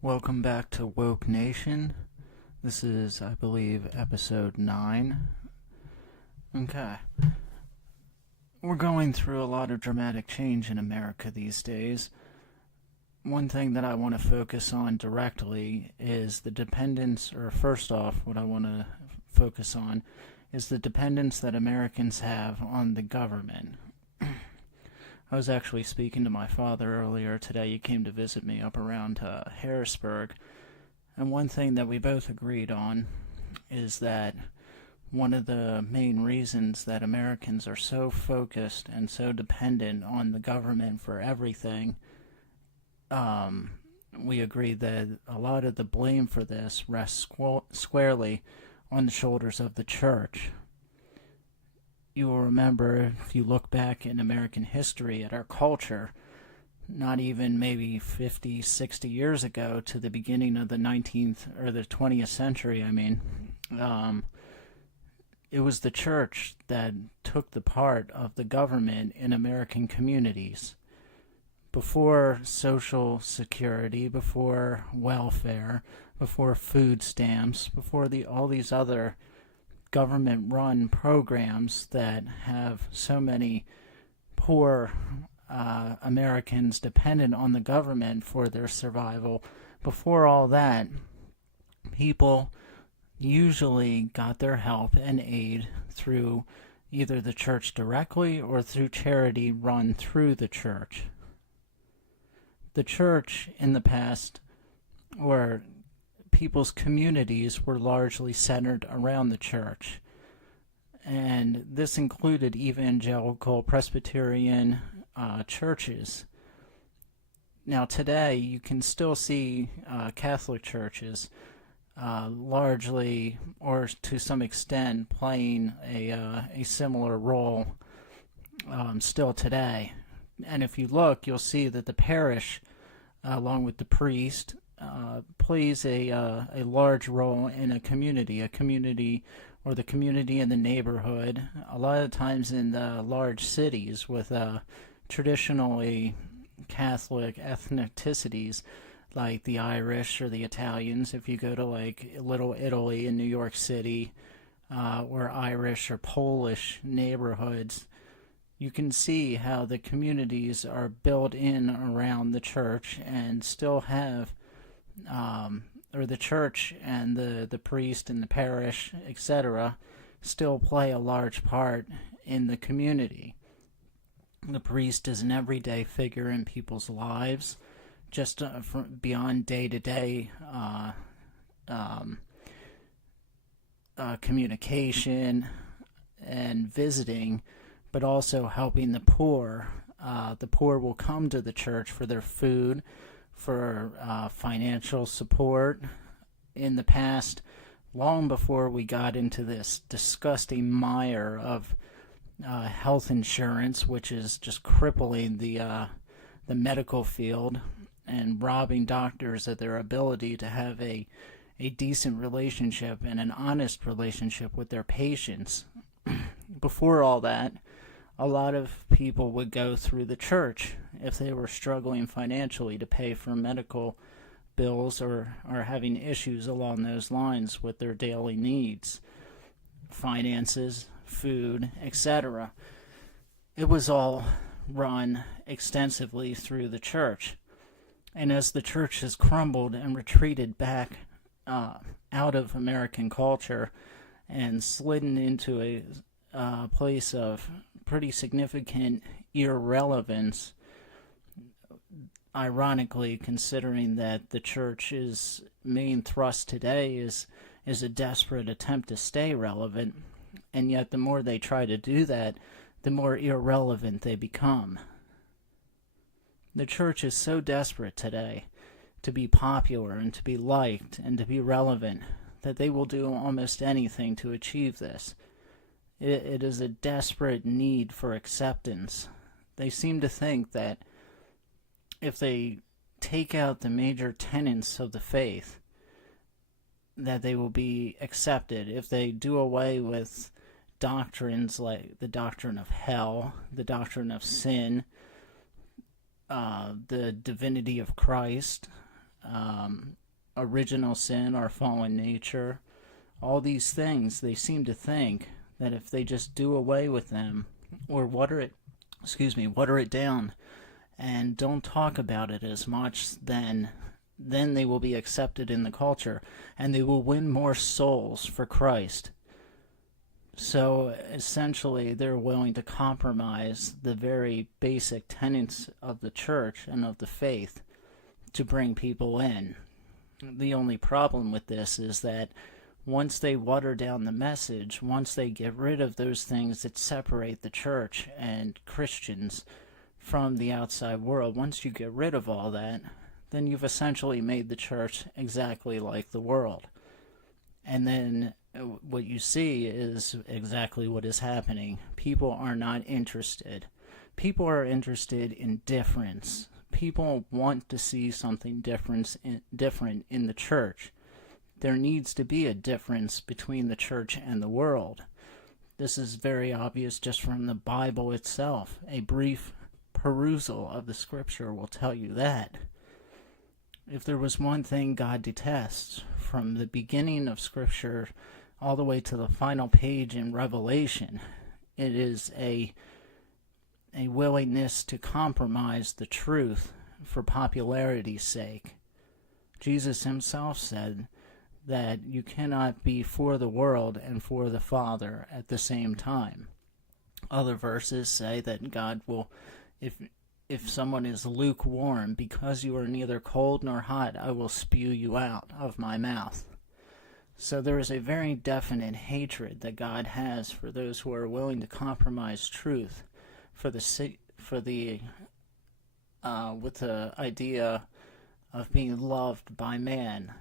Welcome back to Woke Nation. This is, I believe, episode 9. Okay. We're going through a lot of dramatic change in America these days. One thing that I want to focus on directly is the dependence, or first off, what I want to focus on is the dependence that Americans have on the government. I was actually speaking to my father earlier today. He came to visit me up around Harrisburg. And one thing that we both agreed on is that one of the main reasons that Americans are so focused and so dependent on the government for everything, we agreed that a lot of the blame for this rests squarely on the shoulders of the church. You will remember, if you look back in American history at our culture, not even maybe 50, 60 years ago to the beginning of the 19th or the 20th century, it was the church that took the part of the government in American communities. Before Social Security, before welfare, before food stamps, before all these other government-run programs that have so many poor Americans dependent on the government for their survival. Before all that, people usually got their help and aid through either the church directly or through charity run through the church. The church in the past, or people's communities, were largely centered around the church. And this included evangelical Presbyterian churches. Now today you can still see Catholic churches largely or to some extent playing a similar role still today. And if you look, you'll see that the parish, along with the priest, plays a large role in a community or the community in the neighborhood. A lot of times in the large cities with traditionally Catholic ethnicities like the Irish or the Italians. If you go to like Little Italy in New York City or Irish or Polish neighborhoods, you can see how the communities are built in around the church and still have or the church and the priest and the parish, etc., still play a large part in the community. The priest is an everyday figure in people's lives, just beyond day-to-day communication and visiting, but also helping the poor. The poor will come to the church for their food, for financial support. In the past, long before we got into this disgusting mire of health insurance, which is just crippling the medical field and robbing doctors of their ability to have a decent relationship and an honest relationship with their patients. Before all that, a lot of people would go through the church if they were struggling financially to pay for medical bills or having issues along those lines with their daily needs, finances, food, etc. It was all run extensively through the church. And as the church has crumbled and retreated back out of American culture and slidden into place of pretty significant irrelevance, ironically, considering that the church's main thrust today is a desperate attempt to stay relevant, and yet the more they try to do that, the more irrelevant they become. The church is so desperate today to be popular and to be liked and to be relevant that they will do almost anything to achieve this. It is a desperate need for acceptance. They seem to think that if they take out the major tenets of the faith, that they will be accepted. If they do away with doctrines like the doctrine of hell, the doctrine of sin, the divinity of Christ, original sin, our fallen nature, all these things, they seem to think that if they just do away with them or water it down and don't talk about it as much, then they will be accepted in the culture and they will win more souls for Christ. So essentially they're willing to compromise the very basic tenets of the church and of the faith to bring people in. The only problem with this is that once they water down the message, once they get rid of those things that separate the church and Christians from the outside world, once you get rid of all that, then you've essentially made the church exactly like the world. And then what you see is exactly what is happening. People are not interested. People are interested in difference. People want to see something different in the church. There needs to be a difference between the church and the world. This is very obvious just from the Bible itself. A brief perusal of the scripture will tell you that. If there was one thing God detests from the beginning of scripture all the way to the final page in Revelation, it is a willingness to compromise the truth for popularity's sake. Jesus himself said that you cannot be for the world and for the Father at the same time. Other verses say that God will, if someone is lukewarm, because you are neither cold nor hot, I will spew you out of my mouth. So there is a very definite hatred that God has for those who are willing to compromise truth with the idea of being loved by man.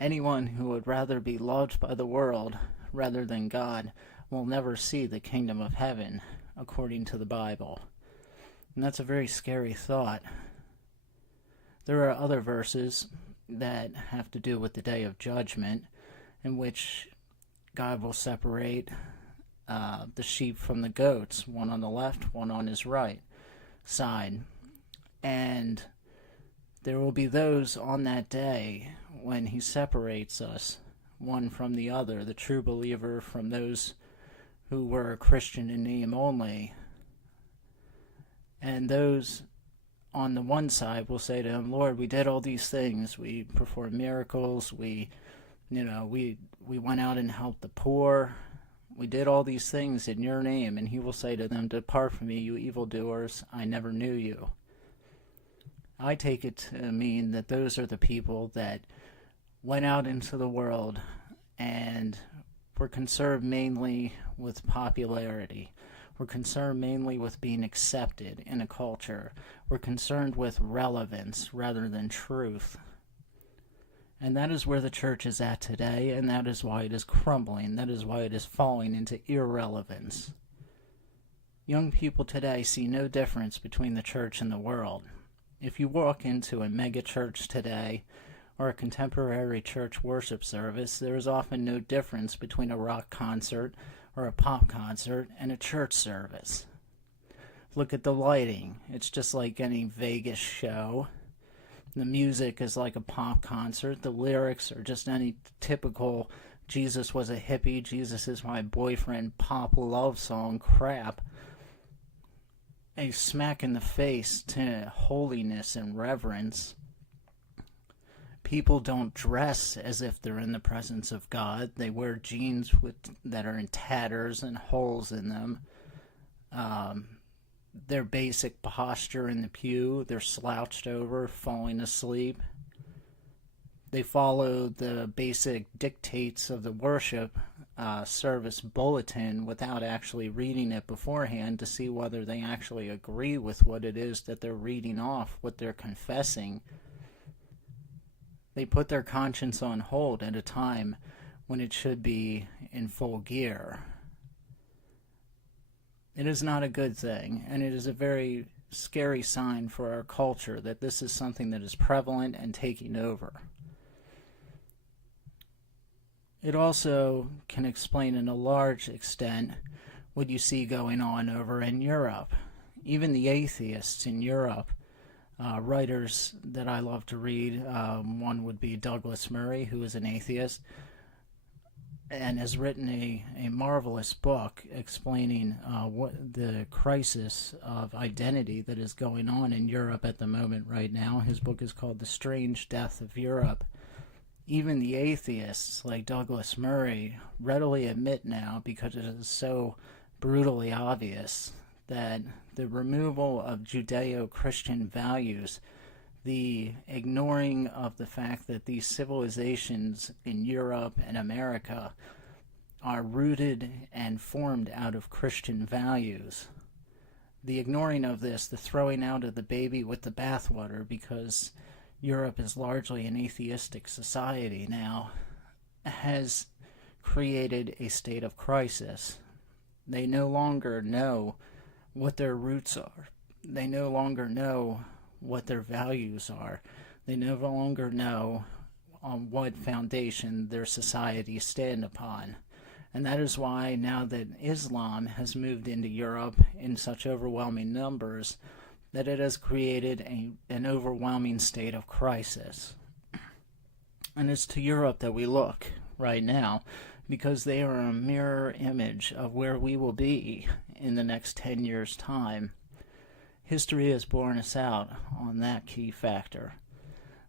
Anyone who would rather be loved by the world rather than God will never see the kingdom of heaven, according to the Bible. And that's a very scary thought. There are other verses that have to do with the day of judgment, in which God will separate the sheep from the goats, one on the left, one on his right side. And there will be those on that day when he separates us, one from the other, the true believer from those who were Christian in name only. And those on the one side will say to him, Lord, we did all these things. We performed miracles. We went out and helped the poor. We did all these things in your name. And he will say to them, depart from me, you evildoers. I never knew you. I take it to mean that those are the people that went out into the world and were concerned mainly with popularity. We're concerned mainly with being accepted in a culture. We're concerned with relevance rather than truth. And that is where the church is at today, and that is why it is crumbling. That is why it is falling into irrelevance. Young people today see no difference between the church and the world. If you walk into a mega church today, or a contemporary church worship service, there is often no difference between a rock concert or a pop concert and a church service. Look at the lighting. It's just like any Vegas show. The music is like a pop concert. The lyrics are just any typical Jesus was a hippie, Jesus is my boyfriend pop love song crap. A smack in the face to holiness and reverence. People don't dress as if they're in the presence of God. They wear jeans that are in tatters and holes in them. Their basic posture in the pew, they're slouched over, falling asleep. They follow the basic dictates of the worship service bulletin without actually reading it beforehand to see whether they actually agree with what it is that they're reading off, what they're confessing. They put their conscience on hold at a time when it should be in full gear. It is not a good thing, and it is a very scary sign for our culture that this is something that is prevalent and taking over. It also can explain in a large extent what you see going on over in Europe. Even the atheists in Europe, writers that I love to read, one would be Douglas Murray, who is an atheist, and has written a marvelous book explaining what the crisis of identity that is going on in Europe at the moment right now. His book is called The Strange Death of Europe. Even the atheists, like Douglas Murray, readily admit now, because it is so brutally obvious, that the removal of Judeo-Christian values, the ignoring of the fact that these civilizations in Europe and America are rooted and formed out of Christian values, the ignoring of this, the throwing out of the baby with the bathwater, because Europe is largely an atheistic society now, has created a state of crisis. They no longer know what their roots are. They no longer know what their values are. They no longer know on what foundation their societies stand upon. And that is why, now that Islam has moved into Europe in such overwhelming numbers, that it has created an overwhelming state of crisis. And it's to Europe that we look right now, because they are a mirror image of where we will be in the next 10 years' time. History has borne us out on that key factor.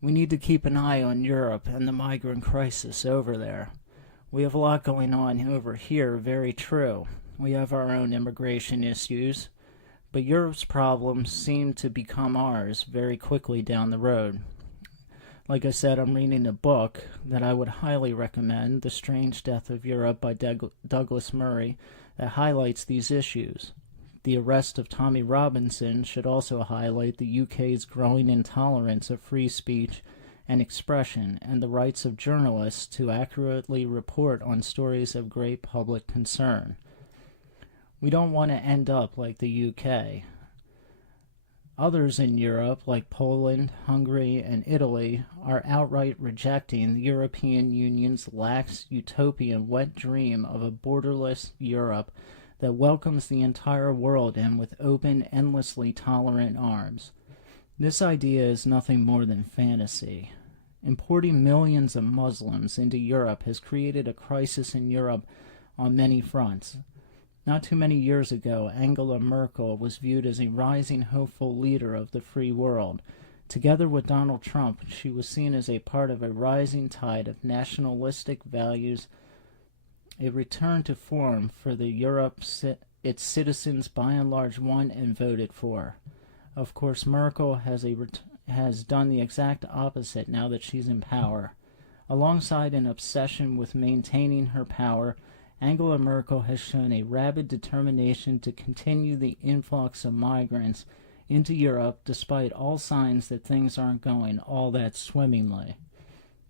We need to keep an eye on Europe and the migrant crisis over there. We have a lot going on over here, very true. We have our own immigration issues, but Europe's problems seem to become ours very quickly down the road. Like I said, I'm reading a book that I would highly recommend, The Strange Death of Europe by Douglas Murray, that highlights these issues. The arrest of Tommy Robinson should also highlight the UK's growing intolerance of free speech and expression, and the rights of journalists to accurately report on stories of great public concern. We don't want to end up like the UK. Others in Europe, like Poland, Hungary, and Italy, are outright rejecting the European Union's lax, utopian, wet dream of a borderless Europe that welcomes the entire world in with open, endlessly tolerant arms. This idea is nothing more than fantasy. Importing millions of Muslims into Europe has created a crisis in Europe on many fronts. Not too many years ago, Angela Merkel was viewed as a rising, hopeful leader of the free world. Together with Donald Trump, she was seen as a part of a rising tide of nationalistic values, a return to form for the Europe its citizens by and large won and voted for. Of course, Merkel has done the exact opposite now that she's in power. Alongside an obsession with maintaining her power, Angela Merkel has shown a rabid determination to continue the influx of migrants into Europe despite all signs that things aren't going all that swimmingly.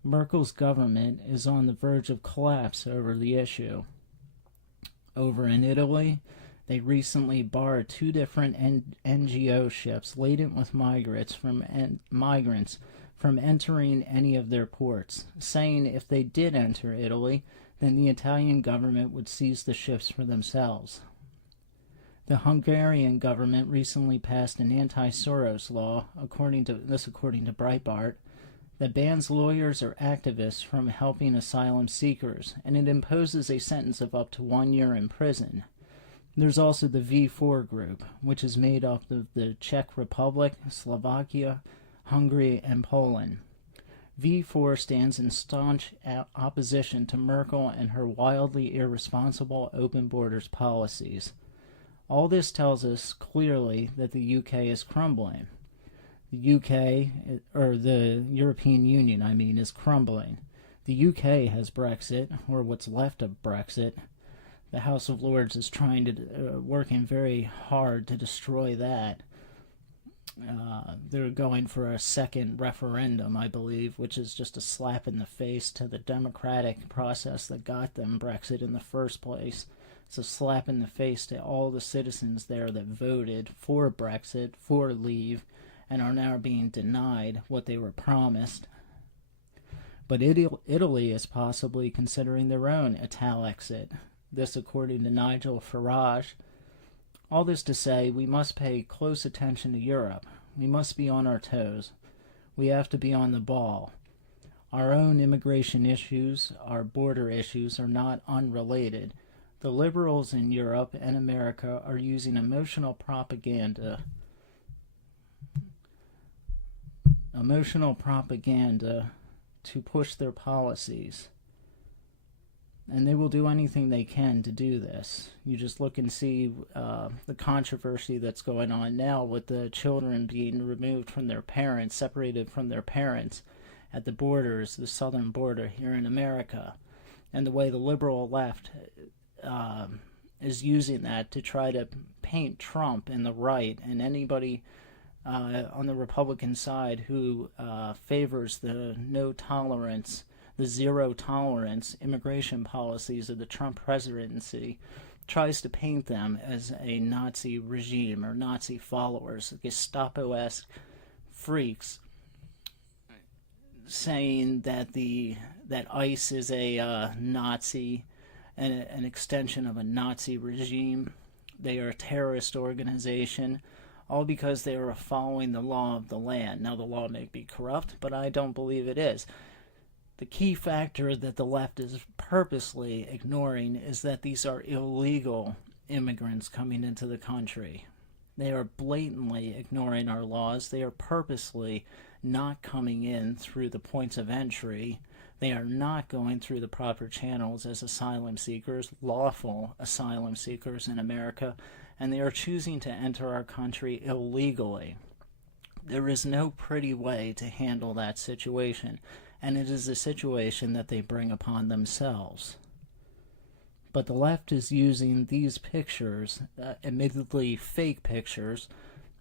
Merkel's government is on the verge of collapse over the issue. Over in Italy, they recently barred 2 different NGO ships laden with migrants from entering any of their ports, saying if they did enter Italy, then the Italian government would seize the ships for themselves. The Hungarian government recently passed an anti-Soros law, according to Breitbart, that bans lawyers or activists from helping asylum seekers, and it imposes a sentence of up to 1 year in prison. There's also the V4 group, which is made up of the Czech Republic, Slovakia, Hungary, and Poland. V4 stands in staunch opposition to Merkel and her wildly irresponsible open borders policies. All this tells us clearly that the UK is crumbling. The UK, or the European Union, is crumbling. The UK has Brexit, or what's left of Brexit. The House of Lords is working very hard to destroy that. They're going for a second referendum, I believe, which is just a slap in the face to the democratic process that got them Brexit in the first place. It's a slap in the face to all the citizens there that voted for Brexit, for leave, and are now being denied what they were promised. But Italy is possibly considering their own Italexit. This according to Nigel Farage. All this to say, we must pay close attention to Europe. We must be on our toes. We have to be on the ball. Our own immigration issues, our border issues, are not unrelated. The liberals in Europe and America are using emotional propaganda to push their policies. And they will do anything they can to do this. You just look and see the controversy that's going on now with the children being removed from their parents, separated from their parents at the borders, the southern border here in America. And the way the liberal left is using that to try to paint Trump and the right and anybody on the Republican side who favors the no tolerance, the zero tolerance immigration policies of the Trump presidency, tries to paint them as a Nazi regime or Nazi followers, Gestapo-esque freaks, saying that that ICE is a Nazi and an extension of a Nazi regime. They are a terrorist organization, all because they are following the law of the land. Now, the law may be corrupt, but I don't believe it is. The key factor that the left is purposely ignoring is that these are illegal immigrants coming into the country. They are blatantly ignoring our laws. They are purposely not coming in through the points of entry. They are not going through the proper channels as asylum seekers, lawful asylum seekers in America, and they are choosing to enter our country illegally. There is no pretty way to handle that situation, and it is a situation that they bring upon themselves. But the left is using these pictures, admittedly fake pictures,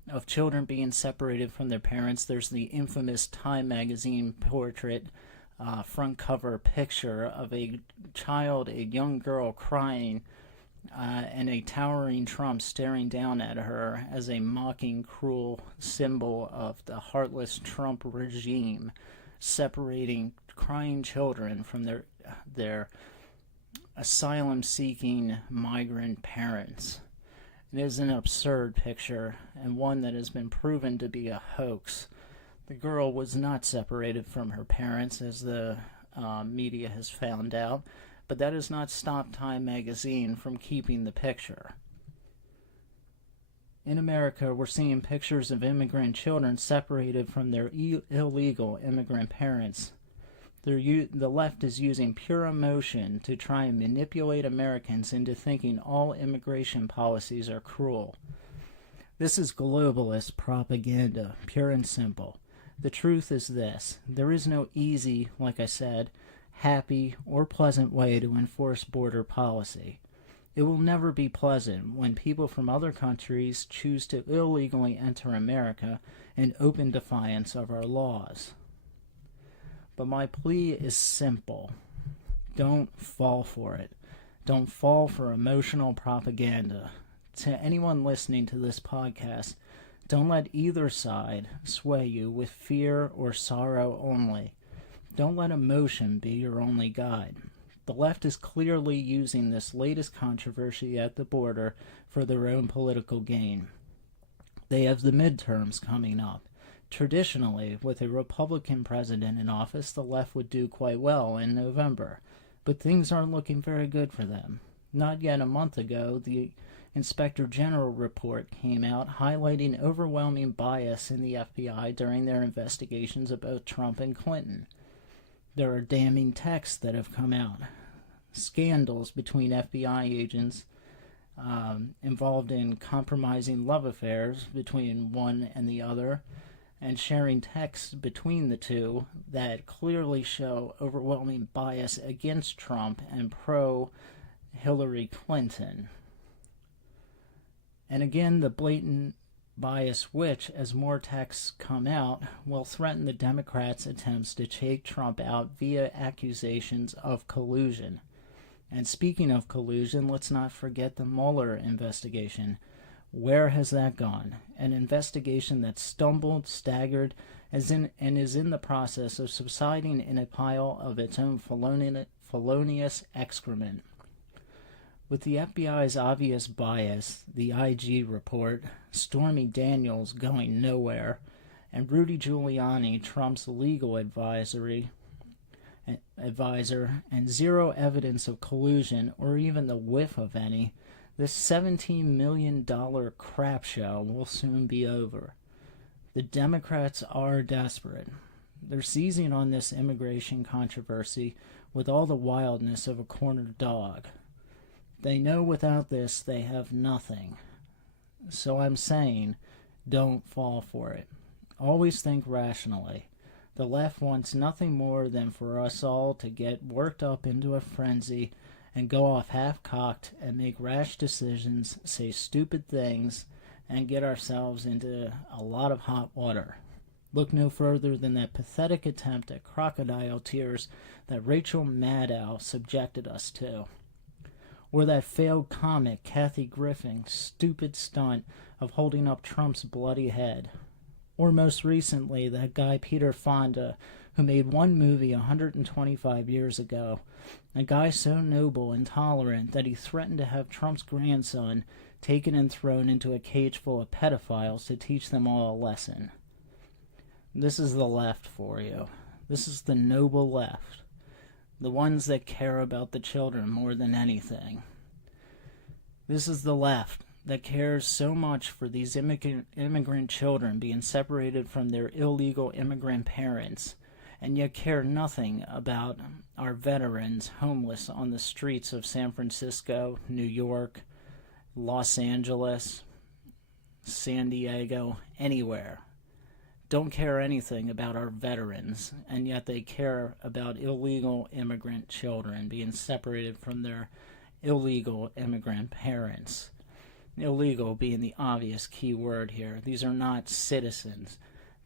of children being separated from their parents. There's the infamous Time magazine portrait, front cover picture of a child, a young girl crying, and a towering Trump staring down at her as a mocking, cruel symbol of the heartless Trump regime, separating crying children from their asylum-seeking migrant parents. It is an absurd picture, and one that has been proven to be a hoax. The girl was not separated from her parents, as the media has found out, but that has not stopped Time magazine from keeping the picture. In America, we're seeing pictures of immigrant children separated from their illegal immigrant parents. The left is using pure emotion to try and manipulate Americans into thinking all immigration policies are cruel. This is globalist propaganda, pure and simple. The truth is this: there is no easy, like I said, happy, or pleasant way to enforce border policy. It will never be pleasant when people from other countries choose to illegally enter America in open defiance of our laws. But my plea is simple. Don't fall for it. Don't fall for emotional propaganda. To anyone listening to this podcast, don't let either side sway you with fear or sorrow only. Don't let emotion be your only guide. The left is clearly using this latest controversy at the border for their own political gain. They have the midterms coming up. Traditionally, with a Republican president in office, the left would do quite well in November, but things aren't looking very good for them. Not yet a month ago, the Inspector General report came out highlighting overwhelming bias in the FBI during their investigations of both Trump and Clinton. There are damning texts that have come out, scandals between FBI agents involved in compromising love affairs between one and the other, and sharing texts between the two that clearly show overwhelming bias against Trump and pro-Hillary Clinton. And again, the blatant bias which, as more texts come out, will threaten the Democrats' attempts to take Trump out via accusations of collusion. And speaking of collusion, let's not forget the Mueller investigation. Where has that gone? An investigation that stumbled, staggered, and is in the process of subsiding in a pile of its own felonious excrement. With the FBI's obvious bias, the IG report, Stormy Daniels going nowhere, and Rudy Giuliani, Trump's legal advisor, and zero evidence of collusion or even the whiff of any, this $17 million crap show will soon be over. The Democrats are desperate. They're seizing on this immigration controversy with all the wildness of a cornered dog. They know without this they have nothing. So I'm saying, don't fall for it. Always think rationally. The left wants nothing more than for us all to get worked up into a frenzy and go off half-cocked and make rash decisions, say stupid things, and get ourselves into a lot of hot water. Look no further than that pathetic attempt at crocodile tears that Rachel Maddow subjected us to. Or that failed comic Kathy Griffin's stupid stunt of holding up Trump's bloody head. Or most recently, that guy Peter Fonda, who made one movie 125 years ago, a guy so noble and tolerant that he threatened to have Trump's grandson taken and thrown into a cage full of pedophiles to teach them all a lesson. This is the left for you. This is the noble left. The ones that care about the children more than anything. This is the left that cares so much for these immigrant children being separated from their illegal immigrant parents, and yet care nothing about our veterans homeless on the streets of San Francisco, New York, Los Angeles, San Diego, anywhere. Don't care anything about our veterans, and yet they care about illegal immigrant children being separated from their illegal immigrant parents. Illegal being the obvious key word here. These are not citizens.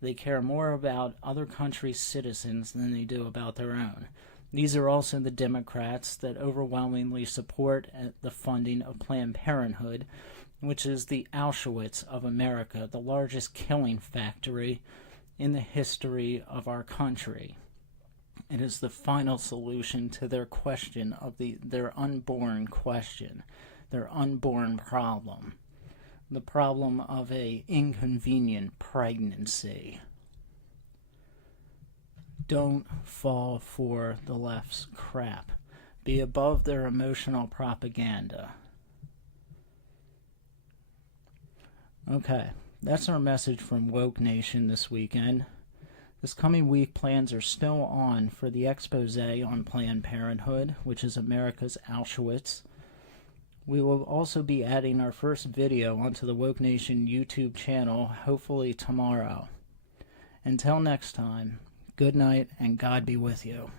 They care more about other countries' citizens than they do about their own. These are also the Democrats that overwhelmingly support the funding of Planned Parenthood, which is the Auschwitz of America, the largest killing factory in the history of our country. It is the final solution to their question of their unborn question, their unborn problem, the problem of a inconvenient pregnancy. Don't fall for the left's crap. Be above their emotional propaganda. Okay, that's our message from Woke Nation this weekend. This coming week, plans are still on for the expose on Planned Parenthood, which is America's Auschwitz. We will also be adding our first video onto the Woke Nation YouTube channel, hopefully tomorrow. Until next time, good night and God be with you.